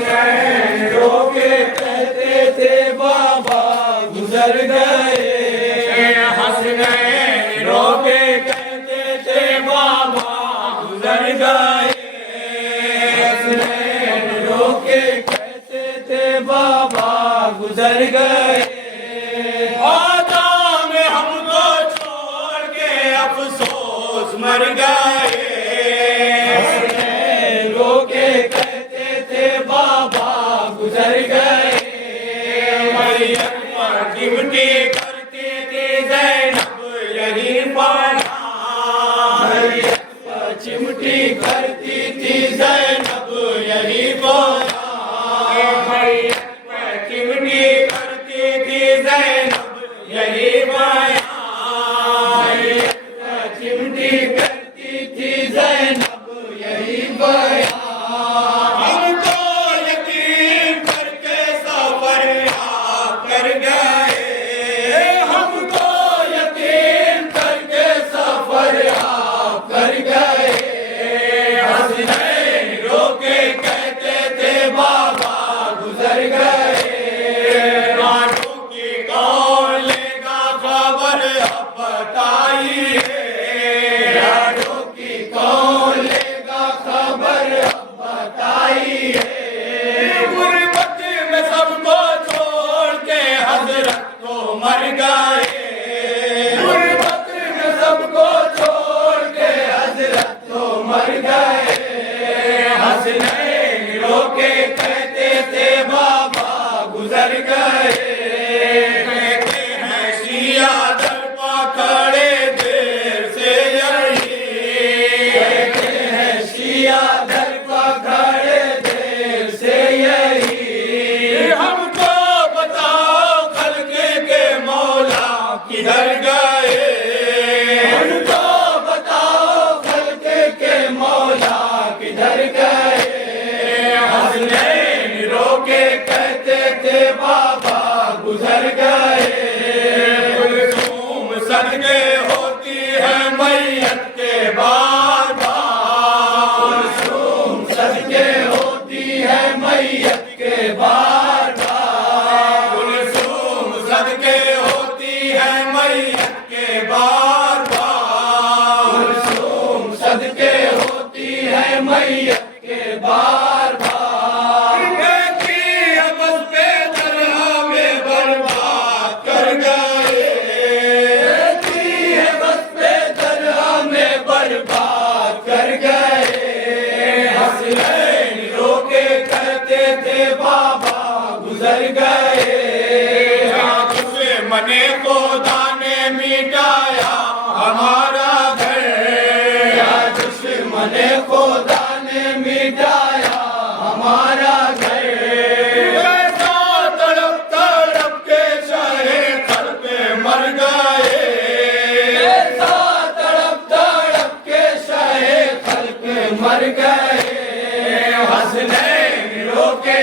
हसनैन रोके कहते थे बाबा गुजर गए। हसनैन रोके कहते थे बाबा गुजर गए। हसनैन रोके कहते थे बाबा गुजर गए। आदम में हमको छोड़ के अफसोस मर गए। हसनैन रोके कहते थे बाबा गुजर गए। मैयत पर चिमटी करती थी ज़ैनब यही पाना। मैयत पर चिमटी करती थी ज़ैनब यही पाना। मैयत पर चिमटी करती थी ज़ैनब यही पाया। मैयत पर चिमटी करती थी ज़ैनब यही पाया। हमको यकीन करके सफर आप कर गए। हमको यकीन करके सफर आप कर गए। हसनैन रोके कहते थे बाबा गुजर गए। राजू की कौन लेगा खबर अब बताइए। राजू की कौन लेगा खबर अब बताइए। गुर्बत में सबको छोड़ के हजरत को मर गए। गुर्बत में सबको छोड़ के हजरत को मर गए। हसनैन रोके कहते थे बाबा गुजर गए। कहते हैं शिया दर पकड़े देर से यही। कहते हैं शिया दर पकड़े देर से यही। हमको बताओ खल्के के मौला किधर गए। हमको बताओ खल्के के मौला किधर गए। हसनैन रोके कहते थे बाबा गुजर गए। कुलसूम सदके होती है मैयत के बार बार। कुलसूम सदके होती है मैयत के बार बार। कुलसूम सदके होती है मैयत के बार बार। कुलसूम सदके होती है मैयत के बार बार। कहती है बस बेदरहा में बर्बाद कर गए। कहती है बस बेदरहा में बर्बाद कर गए। हसनैन रोके कहते थे बाबा गुजर गए। दुश्मने खुदा ने मिटाया हमारा घर। दुश्मने खुदा ने मिटाया हमारा घर। ऐसा तड़प तड़प के शहे खल पे मर गए। ऐसा तड़प तड़प के शहे खल पे मर गए। हसनैन रोके